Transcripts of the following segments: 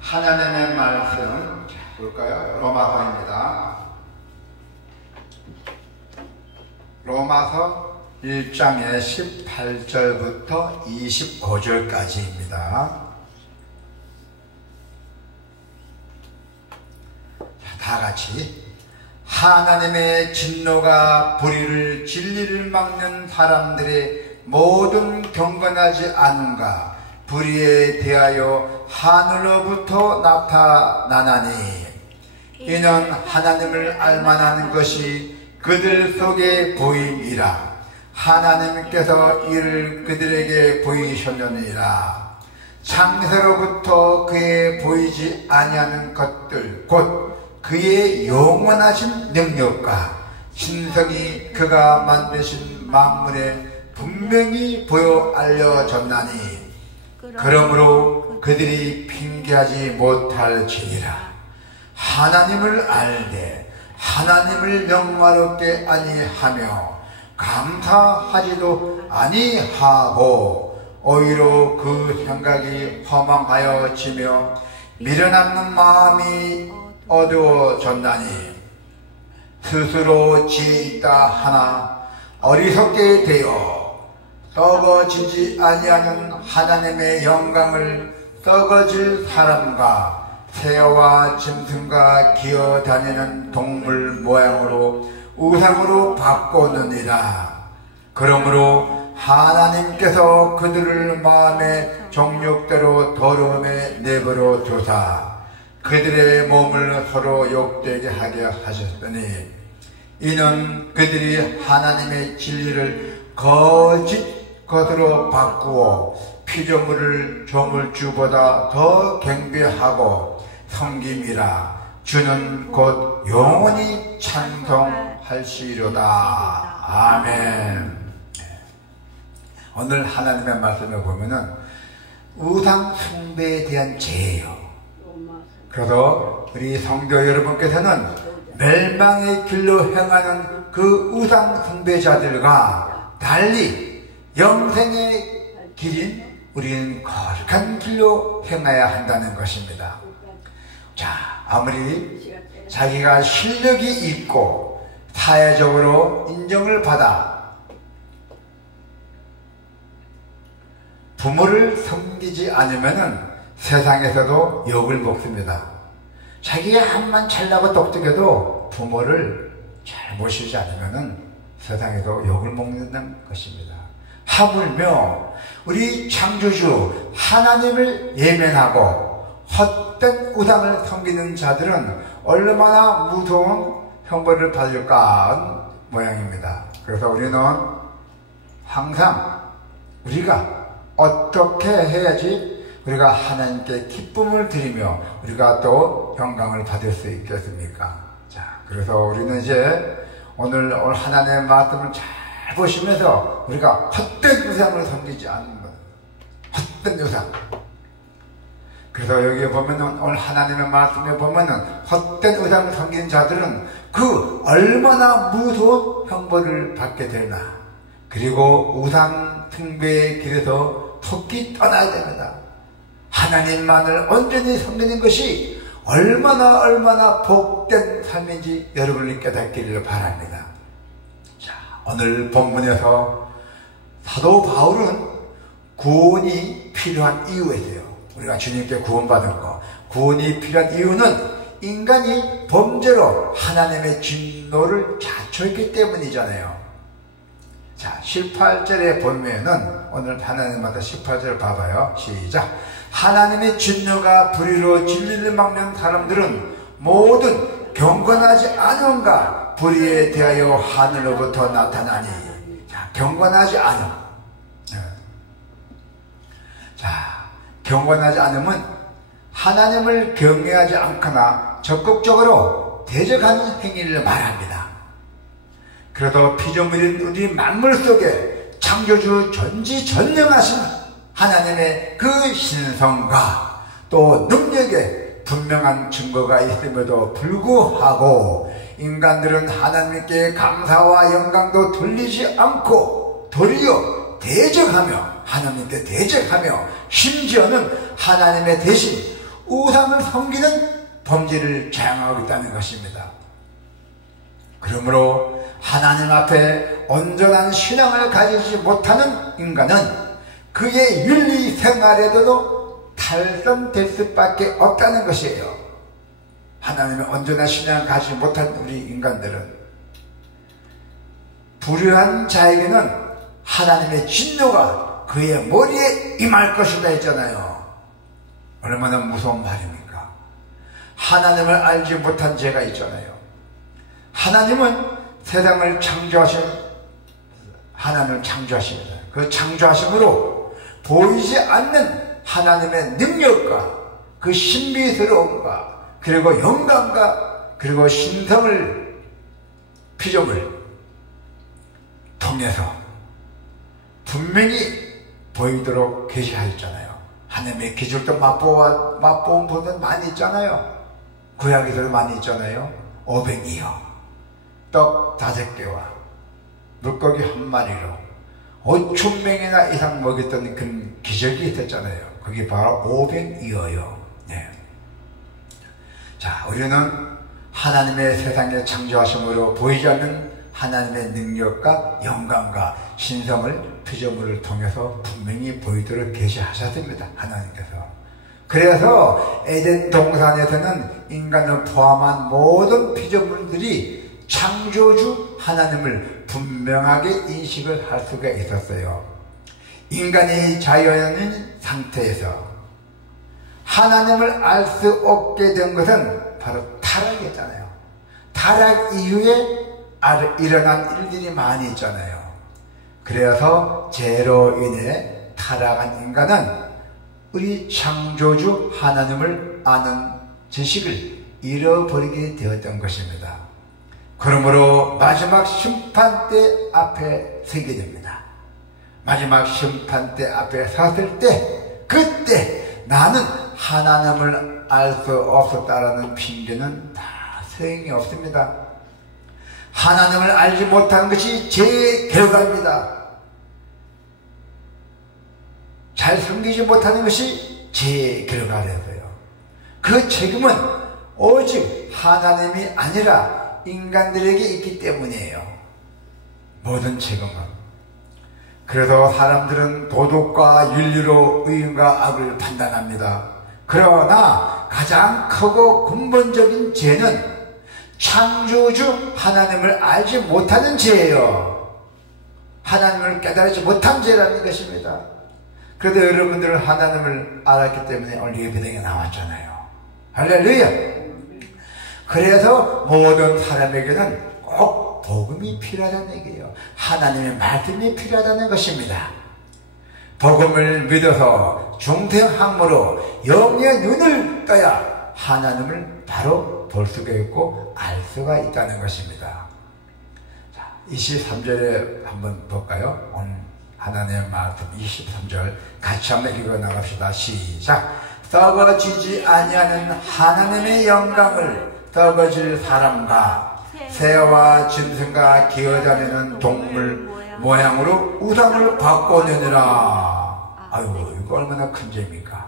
하나님의 말씀 볼까요? 로마서입니다. 로마서 1장의 18절부터 25절까지입니다. 다 같이. 하나님의 진노가 불의를 진리를 막는 사람들의 모든 경건하지 않은가 불의에 대하여 하늘로부터 나타나나니 이는 하나님을 알만한 것이 그들 속에 보임이라. 하나님께서 이를 그들에게 보이셨느니라. 창세로부터 그의 보이지 아니하는 것들 곧 그의 영원하신 능력과 신성이 그가 만드신 만물에 분명히 보여 알려졌나니 그러므로 그들이 핑계하지 못할지니라. 하나님을 알되 하나님을 영화롭게 아니하며 감사하지도 아니하고 오히려 그 생각이 허망하여지며 미련없는 마음이 어두워졌나니 스스로 지혜 있다 하나 어리석게 되어 썩어지지 아니하는 하나님의 영광을 썩어질 사람과 새와 짐승과 기어다니는 동물 모양으로 우상으로 바꾸느니라. 그러므로 하나님께서 그들을 마음의 정욕대로 더러움에 내버려 두사 그들의 몸을 서로 욕되게 하게 하셨으니 이는 그들이 하나님의 진리를 거짓 것으로 바꾸어 피조물을 조물주보다 더 경배하고 섬김이라. 주는 곧 영원히 찬송할시로다. 아멘. 오늘 하나님의 말씀을 보면은 우상 숭배에 대한 죄예요. 그래서 우리 성도 여러분께서는 멸망의 길로 행하는 그 우상 숭배자들과 달리 영생의 길인 우리는 거룩한 길로 행해야 한다는 것입니다. 자, 아무리 자기가 실력이 있고 사회적으로 인정을 받아 부모를 섬기지 않으면은 세상에서도 욕을 먹습니다. 자기가 한만 잘나고 똑똑해도 부모를 잘 모시지 않으면은 세상에서 욕을 먹는 것입니다. 하물며 우리 창조주 하나님을 예면하고 헛된 우상을 섬기는 자들은 얼마나 무서운 형벌을 받을까 모양입니다. 그래서 우리는 항상 우리가 어떻게 해야지 우리가 하나님께 기쁨을 드리며 우리가 또 영광을 받을 수 있겠습니까? 자, 그래서 우리는 이제 오늘 하나님의 말씀을 잘 보시면서 우리가 헛된 우상을 섬기지 않는 것, 헛된 우상. 그래서 여기에 보면은 오늘 하나님의 말씀에 보면은 헛된 우상을 섬기는 자들은 그 얼마나 무서운 형벌을 받게 되나. 그리고 우상 숭배의 길에서 속히 떠나야 됩니다. 하나님만을 온전히 섬기는 것이 얼마나 복된 삶인지 여러분이 깨닫기를 바랍니다. 자, 오늘 본문에서 사도 바울은 구원이 필요한 이유에서요. 우리가 주님께 구원받은 거, 구원이 필요한 이유는 인간이 범죄로 하나님의 진노를 자초했기 때문이잖아요. 자, 18절에 보면은 오늘 하나님마다 18절 봐봐요. 시작. 하나님의 진노가 불의로 진리를 막는 사람들은 모든 경건하지 않은가 불의에 대하여 하늘로부터 나타나니. 자, 경건하지 않음. 자, 경건하지 않음은 하나님을 경외하지 않거나 적극적으로 대적하는 행위를 말합니다. 그래도 피조물인 우리 만물 속에 창조주 전지전능하신 하나님의 그 신성과 또 능력에 분명한 증거가 있음에도 불구하고 인간들은 하나님께 감사와 영광도 돌리지 않고 도리어 대적하며 하나님께 대적하며 심지어는 하나님의 대신 우상을 섬기는 범죄를 자행하고 있다는 것입니다. 그러므로 하나님 앞에 온전한 신앙을 가지지 못하는 인간은 그의 윤리 생활에도 탈선될 수밖에 없다는 것이에요. 하나님의 온전한 신앙을 가지지 못한 우리 인간들은 불의한 자에게는 하나님의 진노가 그의 머리에 임할 것이다 했잖아요. 얼마나 무서운 말입니까? 하나님을 알지 못한 죄가 있잖아요. 하나님은 세상을 하나님을 창조하십니다. 그 창조하심으로 보이지 않는 하나님의 능력과 그 신비스러움과 그리고 영광과 그리고 신성을 피조물 통해서 분명히 보이도록 계시하였잖아요. 하나님의 기술도 맛본 분은 많이 있잖아요. 구약에서도 많이 있잖아요. 500이요. 떡 5개와 물고기 1마리로 5,000명이나 이상 먹였던 그런 기적이 있었잖아요. 그게 바로 500이어요. 네. 자, 우리는 하나님의 세상의 창조하심으로 보이지 않는 하나님의 능력과 영광과 신성을 피조물을 통해서 분명히 보이도록 계시하셨습니다. 하나님께서. 그래서 에덴 동산에서는 인간을 포함한 모든 피조물들이 창조주 하나님을 분명하게 인식을 할 수가 있었어요. 인간이 자연인 상태에서 하나님을 알 수 없게 된 것은 바로 타락이었잖아요. 타락 이후에 일어난 일들이 많이 있잖아요. 그래서 죄로 인해 타락한 인간은 우리 창조주 하나님을 아는 지식을 잃어버리게 되었던 것입니다. 그러므로 마지막 심판대 앞에 서게 됩니다. 마지막 심판대 앞에 섰을 때 그때 나는 하나님을 알 수 없었다라는 핑계는 다 소용이 없습니다. 하나님을 알지 못하는 것이 죄의 결과입니다. 잘 섬기지 못하는 것이 죄의 결과라서요. 그 책임은 오직 하나님이 아니라 인간들에게 있기 때문이에요. 모든 책임은. 그래서 사람들은 도덕과 윤리로 의인과 악을 판단합니다. 그러나 가장 크고 근본적인 죄는 창조주 하나님을 알지 못하는 죄예요. 하나님을 깨달지 못한 죄라는 것입니다. 그래도 여러분들은 하나님을 알았기 때문에 오늘 예배당에 나왔잖아요. 할렐루야. 그래서 모든 사람에게는 꼭 복음이 필요하다는 얘기예요. 하나님의 말씀이 필요하다는 것입니다. 복음을 믿어서 중생학문으로 영의 눈을 떠야 하나님을 바로 볼 수가 있고 알 수가 있다는 것입니다. 자, 23절에 한번 볼까요? 오늘 하나님의 말씀 23절 같이 한번 읽어 나갑시다. 시작. 썩어지지 아니하는 하나님의 영광을 썩어질 사람과 새와 짐승과 기어다니는 동물 모양으로 우상을 바꿔내느라. 아유, 이거 얼마나 큰 죄입니까?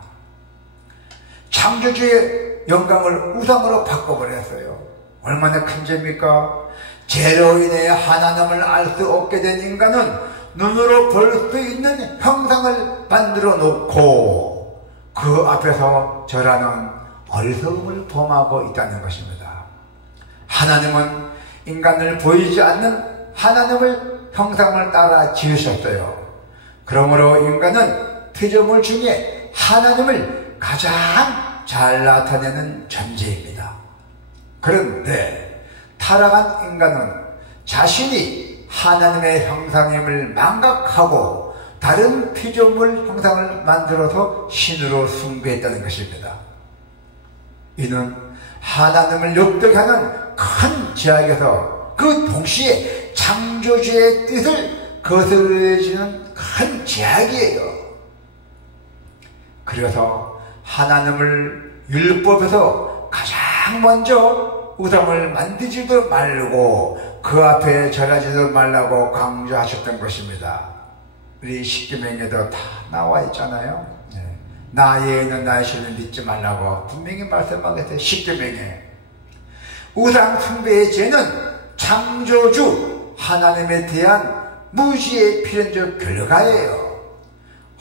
창조주의 영광을 우상으로 바꿔버렸어요. 얼마나 큰 죄입니까? 죄로 인해 하나님을 알 수 없게 된 인간은 눈으로 볼 수 있는 형상을 만들어 놓고 그 앞에서 절하는 어리석음을 범하고 있다는 것입니다. 하나님은 인간을 보이지 않는 하나님을 형상을 따라 지으셨어요. 그러므로 인간은 피조물 중에 하나님을 가장 잘 나타내는 존재입니다. 그런데 타락한 인간은 자신이 하나님의 형상임을 망각하고 다른 피조물 형상을 만들어서 신으로 숭배했다는 것입니다. 이는 하나님을 역대하는 큰 죄악에서 그 동시에 창조주의 뜻을 거스르지는 큰 죄악이에요. 그래서 하나님을 율법에서 가장 먼저 우상을 만들지도 말고 그 앞에 절하지도 말라고 강조하셨던 것입니다. 우리 십계명에도 다 나와 있잖아요. 나 외에는 나의 신을 믿지 말라고 분명히 말씀하고 있어요. 십계명에. 우상 숭배의 죄는 창조주 하나님에 대한 무지의 필연적 결과예요.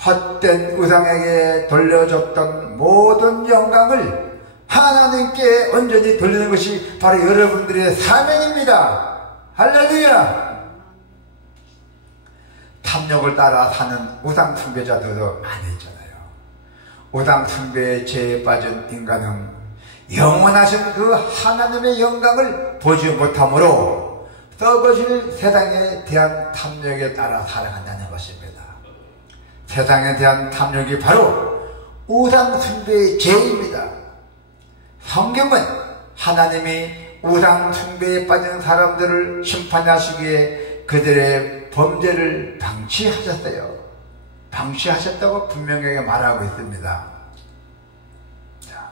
헛된 우상에게 돌려줬던 모든 영광을 하나님께 온전히 돌리는 것이 바로 여러분들의 사명입니다. 할렐루야. 탐욕을 따라 사는 우상 숭배자들도 많이 있잖아요. 우상 숭배의 죄에 빠진 인간은 영원하신 그 하나님의 영광을 보지 못하므로 썩어질 세상에 대한 탐욕에 따라 살아간다는 것입니다. 세상에 대한 탐욕이 바로 우상 숭배의 죄입니다. 성경은 하나님이 우상 숭배에 빠진 사람들을 심판하시기에 그들의 범죄를 방치하셨어요. 방치하셨다고 분명하게 말하고 있습니다. 자,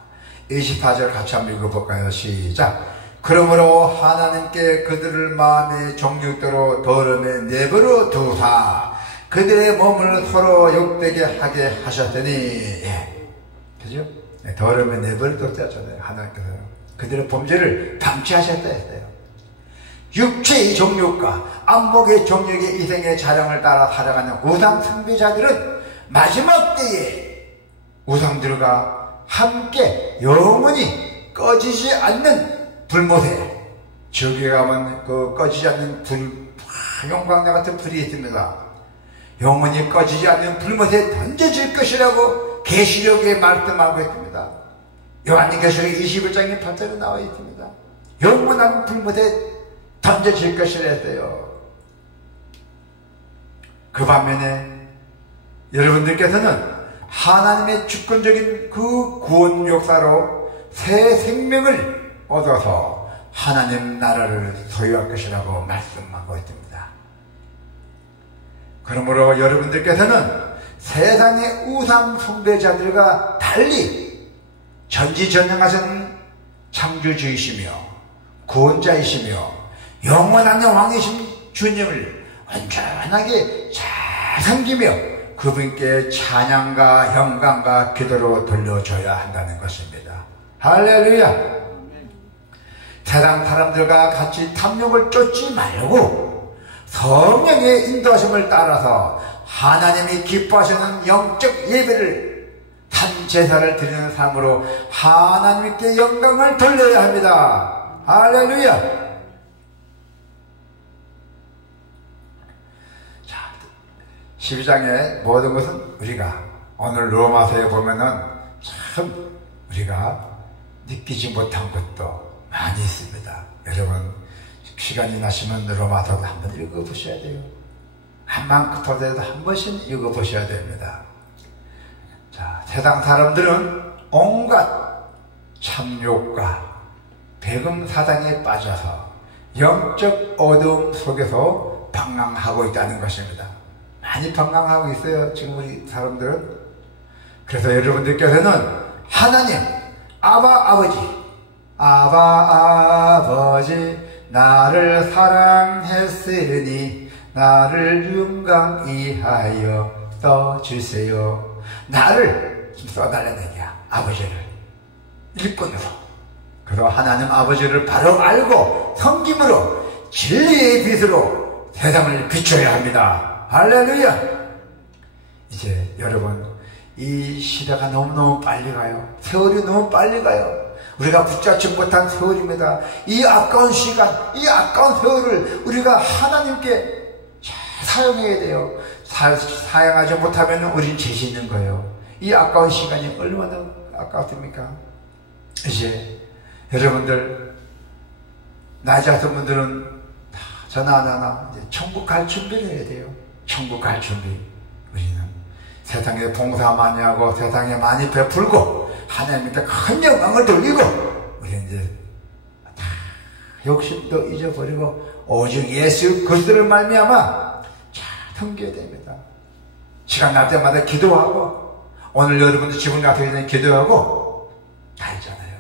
24절 같이 한번 읽어볼까요? 시작. 그러므로 하나님께 그들을 마음의 정욕대로 더러움에 내버려 두사 그들의 몸을 서로 욕되게 하게 하셨더니, 그죠? 더러움에 내버려 뒀잖아요. 하나님께서 그들의 범죄를 방치하셨다 했어요. 육체의 정욕과 안목의 정욕의 이생의 자랑을 따라 살아가는 우상 숭배자들은 마지막 때에 우상들과 함께 영원히 꺼지지 않는 불못에, 저기에 가면 그 꺼지지 않는 용광로 같은 불이 있습니다. 영원히 꺼지지 않는 불못에 던져질 것이라고 계시록에 말씀하고 있습니다. 요한계시록 21장의 8절에 나와 있습니다. 영원한 불못에 던져질 것이라 했어요. 그 반면에 여러분들께서는 하나님의 주권적인 그 구원 역사로 새 생명을 얻어서 하나님 나라를 소유할 것이라고 말씀하고 있습니다. 그러므로 여러분들께서는 세상의 우상 숭배자들과 달리 전지전능하신 창조주이시며 구원자이시며 영원한 왕이신 주님을 온전하게 잘 섬기며 그분께 찬양과 영광과 기도로 돌려줘야 한다는 것입니다. 할렐루야. 세상 사람들과 같이 탐욕을 쫓지 말고 성령의 인도하심을 따라서 하나님이 기뻐하시는 영적 예배를 산 제사를 드리는 삶으로 하나님께 영광을 돌려야 합니다. 할렐루야. 12장의 모든 것은 우리가 오늘 로마서에 보면은 참 우리가 느끼지 못한 것도 많이 있습니다. 여러분 시간이 나시면 로마서도 한번 읽어보셔야 돼요. 한만 급하더라도 한 번씩 읽어보셔야 됩니다. 자, 세상 사람들은 온갖 참욕과 배금 사상에 빠져서 영적 어두움 속에서 방황하고 있다는 것입니다. 많이 방황하고 있어요, 지금 우리 사람들은. 그래서 여러분들께서는 하나님, 아버지, 나를 사랑했으니 나를 영광히 하여 써주세요. 나를 써달라는 얘기야, 아버지를. 일꾼으로. 그래서 하나님 아버지를 바로 알고 섬김으로 진리의 빛으로 세상을 비춰야 합니다. 할렐루야. 이제 여러분 이 시대가 너무너무 빨리 가요. 세월이 너무 빨리 가요. 우리가 붙잡지 못한 세월입니다. 이 아까운 시간, 이 아까운 세월을 우리가 하나님께 잘 사용해야 돼요. 사용하지 못하면 우린 죄 있는 거예요. 이 아까운 시간이 얼마나 아깝습니까? 이제 여러분들 나이 자신 분들은 다 전화하나 이제 천국 갈 준비를 해야 돼요. 천국 갈 준비. 우리는 세상에 봉사 많이 하고 세상에 많이 베풀고 하나님께 큰 영광을 돌리고 우리는 이제 다 욕심도 잊어버리고 오직 예수 그리스도를 말미암아 잘 섬겨야 됩니다. 시간 날 때마다 기도하고 오늘 여러분들 지금 같은 경우는 기도하고 다 있잖아요.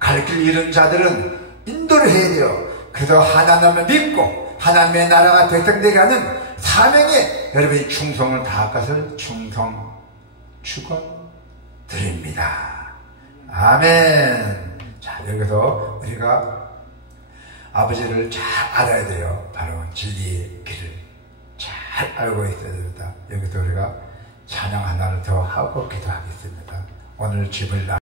갈 길 잃은 자들은 인도를 해야 돼요. 그래서 하나님을 믿고 하나님의 나라가 백성되게 하는 사명에 여러분이 충성을 다할 것을 충성 축원드립니다. 아멘. 자, 여기서 우리가 아버지를 잘 알아야 돼요. 바로 진리의 길을 잘 알고 있어야 됩니다. 여기서 우리가 찬양 하나를 더 하고 기도하겠습니다. 오늘 집을